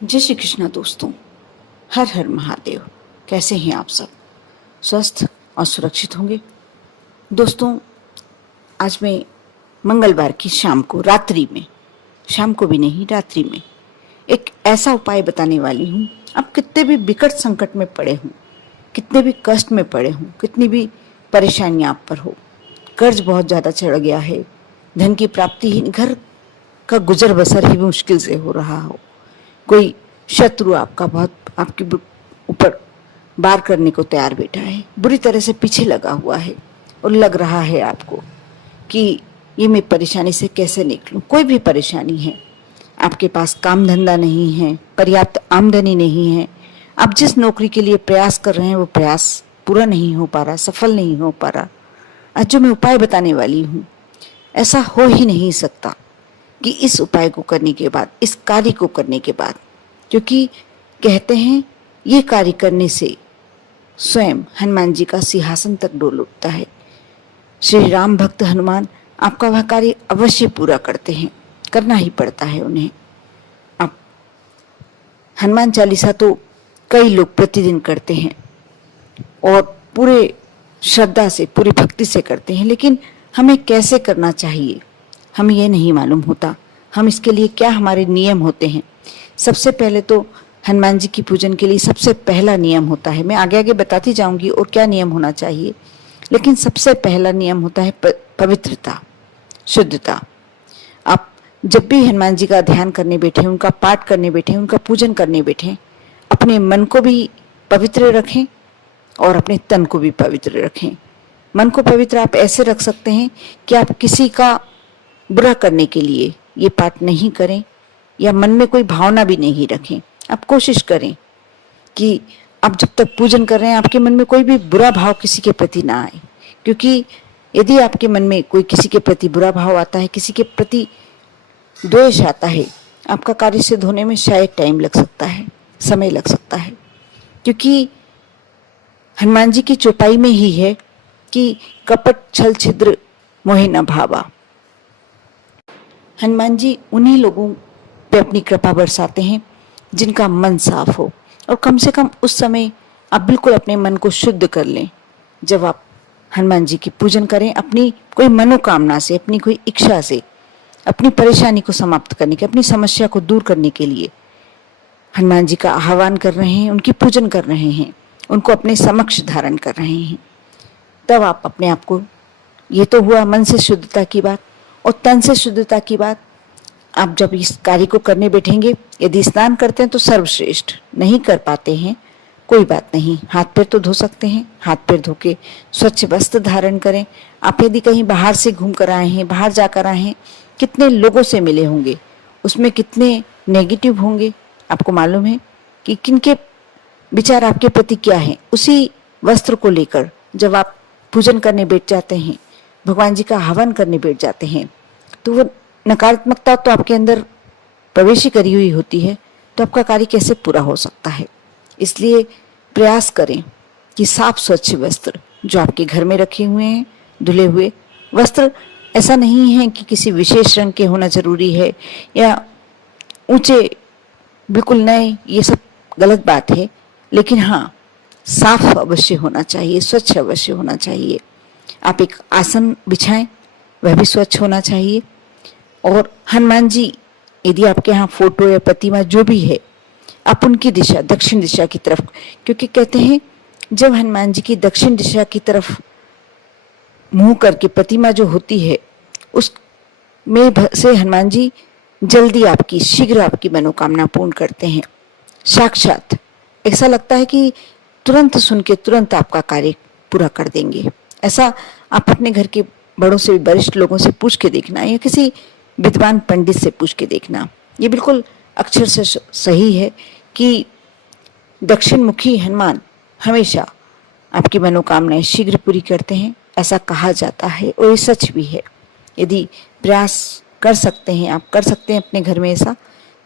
जय श्री कृष्णा दोस्तों। हर हर महादेव। कैसे हैं आप सब? स्वस्थ और सुरक्षित होंगे। दोस्तों, आज मैं मंगलवार की शाम को रात्रि में, शाम को भी नहीं रात्रि में, एक ऐसा उपाय बताने वाली हूँ। आप कितने भी विकट संकट में पड़े हों, कितने भी कष्ट में पड़े हों, कितनी भी परेशानियां आप पर हो, कर्ज बहुत ज़्यादा चढ़ गया है, धन की प्राप्ति ही, घर का गुजर बसर ही मुश्किल से हो रहा हो, कोई शत्रु आपका बहुत आपके ऊपर वार करने को तैयार बैठा है, बुरी तरह से पीछे लगा हुआ है और लग रहा है आपको कि ये मैं परेशानी से कैसे निकलूं। कोई भी परेशानी है, आपके पास काम धंधा नहीं है, पर्याप्त आमदनी नहीं है, आप जिस नौकरी के लिए प्रयास कर रहे हैं वो प्रयास पूरा नहीं हो पा रहा, सफल नहीं हो पा रहा। आज जो मैं उपाय बताने वाली हूँ, ऐसा हो ही नहीं सकता कि इस उपाय को करने के बाद, इस कार्य को करने के बाद, क्योंकि कहते हैं ये कार्य करने से स्वयं हनुमान जी का सिंहासन तक डोल उठता है। श्री राम भक्त हनुमान आपका वह कार्य अवश्य पूरा करते हैं, करना ही पड़ता है उन्हें। आप हनुमान चालीसा तो कई लोग प्रतिदिन करते हैं और पूरे श्रद्धा से, पूरी भक्ति से करते हैं, लेकिन हमें कैसे करना चाहिए हमें यह नहीं मालूम होता। हम इसके लिए क्या हमारे नियम होते हैं। सबसे पहले तो हनुमान जी की पूजन के लिए सबसे पहला नियम होता है, मैं आगे आगे बताती जाऊंगी और क्या नियम होना चाहिए, लेकिन सबसे पहला नियम होता है पवित्रता, शुद्धता। आप जब भी हनुमान जी का ध्यान करने बैठे, उनका पाठ करने बैठे, उनका पूजन करने बैठे, अपने मन को भी पवित्र रखें और अपने तन को भी पवित्र रखें। मन को पवित्र आप ऐसे रख सकते हैं कि आप किसी का बुरा करने के लिए ये पाठ नहीं करें या मन में कोई भावना भी नहीं रखें। आप कोशिश करें कि आप जब तक पूजन कर रहे हैं आपके मन में कोई भी बुरा भाव किसी के प्रति ना आए, क्योंकि यदि आपके मन में कोई किसी के प्रति बुरा भाव आता है, किसी के प्रति द्वेष आता है, आपका कार्य सिद्ध होने में शायद टाइम लग सकता है, समय लग सकता है। क्योंकि हनुमान जी की चौपाई में ही है कि कपट छल छिद्र मोहि न भावा। हनुमान जी उन्हीं लोगों पे अपनी कृपा बरसाते हैं जिनका मन साफ हो, और कम से कम उस समय आप बिल्कुल अपने मन को शुद्ध कर लें। जब आप हनुमान जी की पूजन करें, अपनी कोई मनोकामना से, अपनी कोई इच्छा से, अपनी परेशानी को समाप्त करने के, अपनी समस्या को दूर करने के लिए हनुमान जी का आह्वान कर रहे हैं, उनकी पूजन कर रहे हैं, उनको अपने समक्ष धारण कर रहे हैं, तब आप अपने आप को, ये तो हुआ मन से शुद्धता की बात, और तन से शुद्धता की बात। आप जब इस कार्य को करने बैठेंगे, यदि स्नान करते हैं तो सर्वश्रेष्ठ, नहीं कर पाते हैं कोई बात नहीं, हाथ पैर तो धो सकते हैं, हाथ पैर धो के स्वच्छ वस्त्र धारण करें। आप यदि कहीं बाहर से घूम कर आए हैं, बाहर जाकर आए हैं, कितने लोगों से मिले होंगे, उसमें कितने नेगेटिव होंगे, आपको मालूम है कि किनके विचार आपके प्रति क्या है। उसी वस्त्र को लेकर जब आप पूजन करने बैठ जाते हैं, भगवान जी का आह्वान करने बैठ जाते हैं, तो वो नकारात्मकता तो आपके अंदर प्रवेश करी हुई होती है, तो आपका कार्य कैसे पूरा हो सकता है। इसलिए प्रयास करें कि साफ स्वच्छ वस्त्र जो आपके घर में रखे हुए हैं, धुले हुए वस्त्र, ऐसा नहीं है कि किसी विशेष रंग के होना जरूरी है या ऊंचे बिल्कुल नए, ये सब गलत बात है, लेकिन हाँ, साफ अवश्य होना चाहिए, स्वच्छ अवश्य होना चाहिए। आप एक आसन बिछाएं, वह भी स्वच्छ होना चाहिए। और हनुमान जी, यदि आपके यहाँ फोटो या प्रतिमा जो भी है, आप उनकी दिशा दक्षिण दिशा की तरफ, क्योंकि कहते हैं जब हनुमान जी की दक्षिण दिशा की तरफ मुंह करके प्रतिमा जो होती है, उस में से हनुमान जी जल्दी आपकी, शीघ्र आपकी मनोकामना पूर्ण करते हैं। साक्षात ऐसा लगता है कि तुरंत सुन के तुरंत आपका कार्य पूरा कर देंगे। ऐसा आप अपने घर के बड़ों से, वरिष्ठ लोगों से पूछ के देखना, या किसी विद्वान पंडित से पूछ के देखना, ये बिल्कुल अक्षर से सही है कि दक्षिण मुखी हनुमान हमेशा आपकी मनोकामनाएं शीघ्र पूरी करते हैं, ऐसा कहा जाता है और ये सच भी है। यदि प्रयास कर सकते हैं, आप कर सकते हैं अपने घर में ऐसा,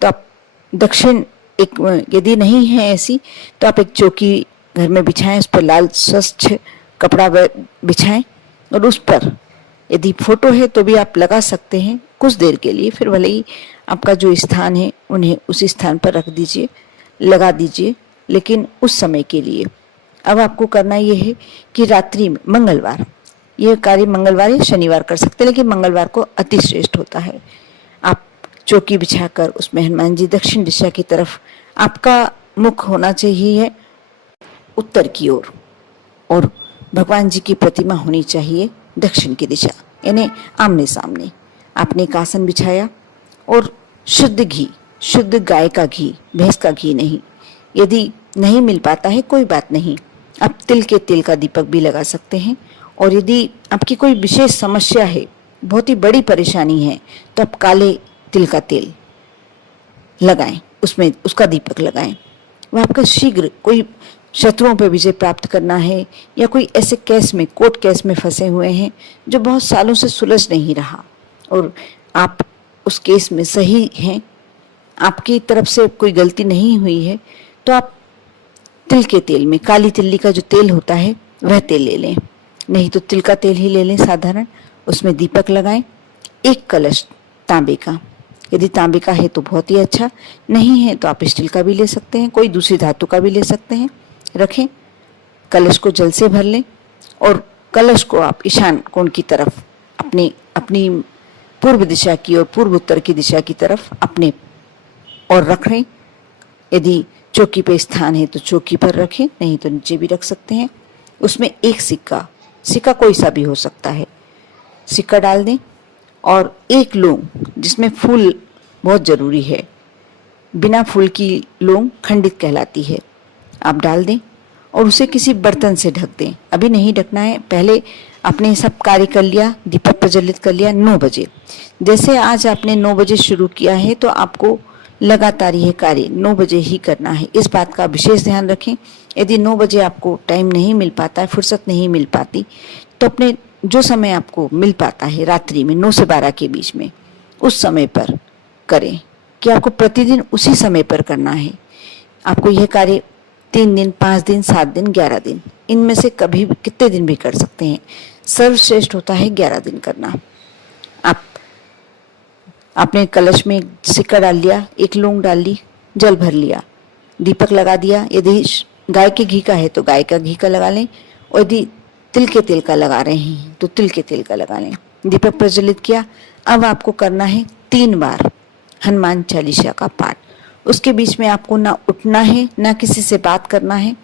तो आप दक्षिण एक, यदि नहीं है ऐसी, तो आप एक चौकी घर में बिछाएं, उस पर लाल स्वच्छ कपड़ा बिछाएं और उस पर यदि फोटो है तो भी आप लगा सकते हैं कुछ देर के लिए, फिर भले ही आपका जो स्थान है उन्हें उस स्थान पर रख दीजिए, लगा दीजिए, लेकिन उस समय के लिए। अब आपको करना यह है कि रात्रि में मंगलवार, यह कार्य मंगलवार या शनिवार कर सकते हैं, लेकिन मंगलवार को अति श्रेष्ठ होता है। आप चौकी बिछाकर उसमें हनुमान जी दक्षिण दिशा की तरफ, आपका मुख होना चाहिए उत्तर की ओर, और भगवान जी की प्रतिमा होनी चाहिए दक्षिण की दिशा, यानी आमने सामने। आपने एक आसन बिछाया और शुद्ध घी, शुद्ध गाय का घी, भैंस का घी नहीं, यदि नहीं मिल पाता है कोई बात नहीं, आप तिल के तेल का दीपक भी लगा सकते हैं। और यदि आपकी कोई विशेष समस्या है, बहुत ही बड़ी परेशानी है, तो आप काले तिल का तेल लगाएं, उसमें उसका दीपक लगाएं। वह आपका शीघ्र कोई शत्रुओं पर विजय प्राप्त करना है, या कोई ऐसे केस में, कोर्ट केस में फंसे हुए हैं जो बहुत सालों से सुलझ नहीं रहा और आप उस केस में सही हैं, आपकी तरफ से कोई गलती नहीं हुई है, तो आप तिल के तेल में, काली तिल्ली का जो तेल होता है वह तेल ले लें, नहीं तो तिल का तेल ही ले लें साधारण, उसमें दीपक लगाएं। एक कलश तांबे का, यदि तांबे का है तो बहुत ही अच्छा, नहीं है तो आप स्टील का भी ले सकते हैं, कोई दूसरी धातु का भी ले सकते हैं, रखें। कलश को जल से भर लें और कलश को आप ईशान कोण की तरफ, अपनी पूर्व दिशा की और पूर्व उत्तर की दिशा की तरफ अपने और रख लें। यदि चौकी पे स्थान है तो चौकी पर रखें, नहीं तो नीचे भी रख सकते हैं। उसमें एक सिक्का, सिक्का कोई सा भी हो सकता है, सिक्का डाल दें और एक लौंग, जिसमें फूल बहुत जरूरी है, बिना फूल की लौंग खंडित कहलाती है, आप डाल दें और उसे किसी बर्तन से ढक दें। अभी नहीं ढकना है, पहले आपने सब कार्य कर लिया, दीपक प्रज्वलित कर लिया 9 बजे। जैसे आज आपने 9 बजे शुरू किया है तो आपको लगातार यह कार्य 9 बजे ही करना है, इस बात का विशेष ध्यान रखें। यदि 9 बजे आपको टाइम नहीं मिल पाता है, फुर्सत नहीं मिल पाती, तो अपने जो समय आपको मिल पाता है रात्रि में 9 से 12 के बीच में, उस समय पर करें, कि आपको प्रतिदिन उसी समय पर करना है। आपको यह कार्य 3 दिन, 5 दिन, 7 दिन, 11 दिन, इनमें से कभी कितने दिन भी कर सकते हैं। सर्वश्रेष्ठ होता है 11 दिन करना। आपने कलश में सिक्का डाल लिया, एक लौंग डाल ली, जल भर लिया, दीपक लगा दिया। यदि गाय के घी का है तो गाय का घी का लगा लें, और यदि तिल के तेल का लगा रहे हैं तो तिल के तेल का लगा लें। दीपक प्रज्वलित किया। अब आपको करना है 3 बार हनुमान चालीसा का पाठ। उसके बीच में आपको ना उठना है, ना किसी से बात करना है,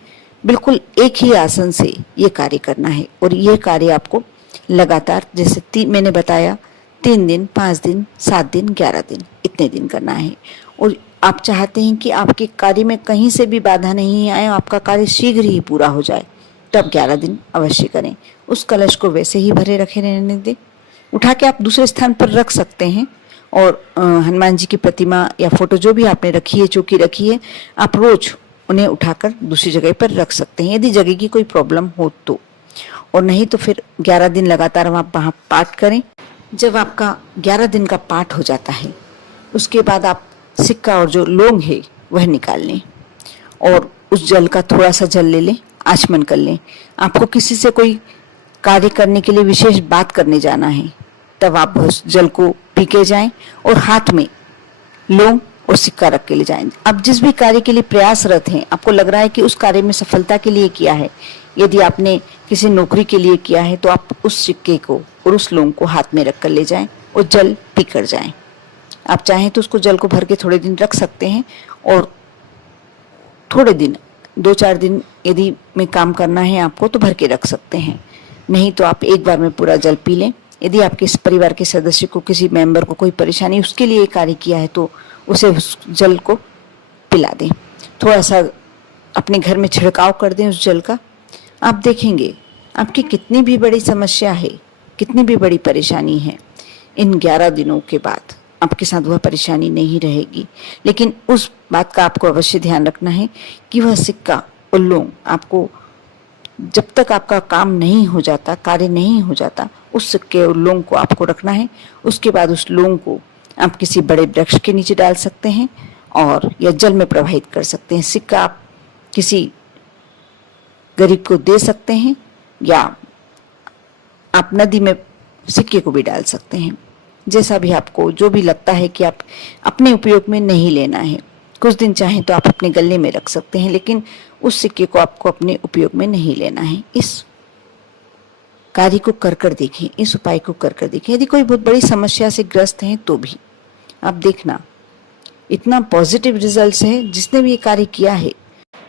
बिल्कुल एक ही आसन से ये कार्य करना है। और ये कार्य आपको लगातार, जैसे मैंने बताया, 3 दिन, 5 दिन, 7 दिन, 11 दिन, इतने दिन करना है। और आप चाहते हैं कि आपके कार्य में कहीं से भी बाधा नहीं आए, आपका कार्य शीघ्र ही पूरा हो जाए, तो आप 11 दिन अवश्य करें। उस कलश को वैसे ही भरे रखे रहने दें, उठा के आप दूसरे स्थान पर रख सकते हैं। और हनुमान जी की प्रतिमा या फोटो जो भी आपने रखी है, चौकी रखी है, आप रोज उन्हें उठाकर दूसरी जगह पर रख सकते हैं, यदि जगह की कोई प्रॉब्लम हो तो। और नहीं तो फिर 11 दिन लगातार आप वहाँ पाठ करें। जब आपका 11 दिन का पाठ हो जाता है, उसके बाद आप सिक्का और जो लौंग है वह निकाल लें और उस जल का थोड़ा सा जल ले लें, आचमन कर लें। आपको किसी से कोई कार्य करने के लिए विशेष बात करने जाना है, तब आप उस जल को पी के जाएं और हाथ में लौंग और सिक्का रख के ले जाएं। आप जिस भी कार्य के लिए प्रयासरत हैं, आपको लग रहा है कि उस कार्य में सफलता के लिए किया है, यदि आपने किसी नौकरी के लिए किया है, तो आप उस सिक्के को और उस लौंग को हाथ में रख कर ले जाएं और जल पी कर जाएं। आप चाहें तो उसको जल को भर के थोड़े दिन रख सकते हैं, और थोड़े दिन, 2-4 दिन यदि में काम करना है आपको तो भर के रख सकते हैं, नहीं तो आप एक बार में पूरा जल पी लें। यदि आपके इस परिवार के सदस्य को, किसी मेंबर को कोई परेशानी, उसके लिए कार्य किया है, तो उसे उस जल को पिला दें। थोड़ा सा अपने घर में छिड़काव कर दें उस जल का। आप देखेंगे आपकी कितनी भी बड़ी समस्या है, कितनी भी बड़ी परेशानी है, इन 11 दिनों के बाद आपके साथ वह परेशानी नहीं रहेगी। लेकिन उस बात का आपको अवश्य ध्यान रखना है कि वह सिक्का और लौंग आपको, जब तक आपका काम नहीं हो जाता, कार्य नहीं हो जाता, उस सिक्के और लौंग को आपको रखना है। उसके बाद उस लौंग को आप किसी बड़े वृक्ष के नीचे डाल सकते हैं और या जल में प्रवाहित कर सकते हैं। सिक्का आप किसी गरीब को दे सकते हैं, या आप नदी में सिक्के को भी डाल सकते हैं। जैसा भी आपको जो भी लगता है कि आप अपने उपयोग में नहीं लेना है। कुछ दिन चाहें तो आप अपने गले में रख सकते हैं, लेकिन उस सिक्के को आपको अपने उपयोग में नहीं लेना है। इस कार्य को कर कर देखें, इस उपाय को कर कर देखें। यदि कोई बहुत बड़ी समस्या से ग्रस्त हैं तो भी आप देखना इतना पॉजिटिव रिजल्ट्स है। जिसने भी ये कार्य किया है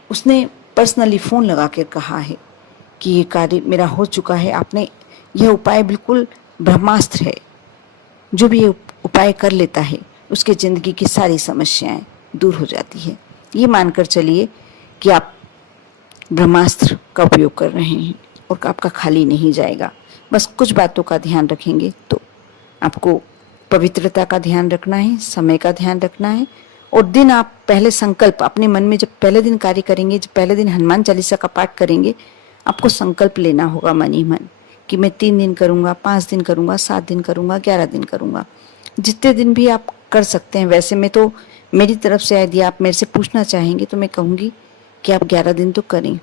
उसने पर्सनली फ़ोन लगा कर कहा है कि ये कार्य मेरा हो चुका है। आपने यह उपाय बिल्कुल ब्रह्मास्त्र है। जो भी ये उपाय कर लेता है उसके ज़िंदगी की सारी समस्याएं दूर हो जाती है। ये मानकर चलिए कि आप ब्रह्मास्त्र का उपयोग कर रहे हैं और आपका खाली नहीं जाएगा। बस कुछ बातों का ध्यान रखेंगे तो आपको पवित्रता का ध्यान रखना है, समय का ध्यान रखना है। और दिन आप पहले संकल्प अपने मन में, जब पहले दिन कार्य करेंगे, जब पहले दिन हनुमान चालीसा का पाठ करेंगे, आपको संकल्प लेना होगा मन ही मन कि मैं 3 दिन करूँगा, 5 दिन करूँगा, 7 दिन करूँगा, 11 दिन करूँगा। जितने दिन भी आप कर सकते हैं। वैसे में तो मेरी तरफ से यदि आप मेरे से पूछना चाहेंगे तो मैं कहूँगी कि आप 11 दिन तो करें,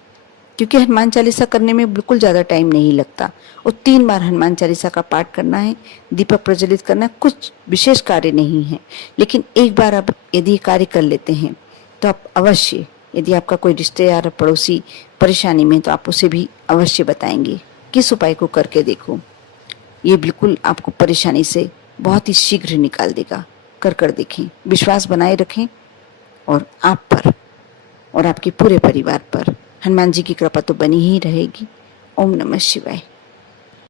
क्योंकि हनुमान चालीसा करने में बिल्कुल ज़्यादा टाइम नहीं लगता। और 3 बार हनुमान चालीसा का पाठ करना है, दीपक प्रज्वलित करना है, कुछ विशेष कार्य नहीं है। लेकिन एक बार आप यदि कार्य कर लेते हैं तो आप अवश्य, यदि आपका कोई रिश्तेदार पड़ोसी परेशानी में, तो आप उसे भी अवश्य बताएंगे किस उपाय को करके देखो। ये बिल्कुल आपको परेशानी से बहुत ही शीघ्र निकाल देगा। कर कर देखें, विश्वास बनाए रखें और आप पर और आपके पूरे परिवार पर हनुमान जी की कृपा तो बनी ही रहेगी। ओम नमः शिवाय।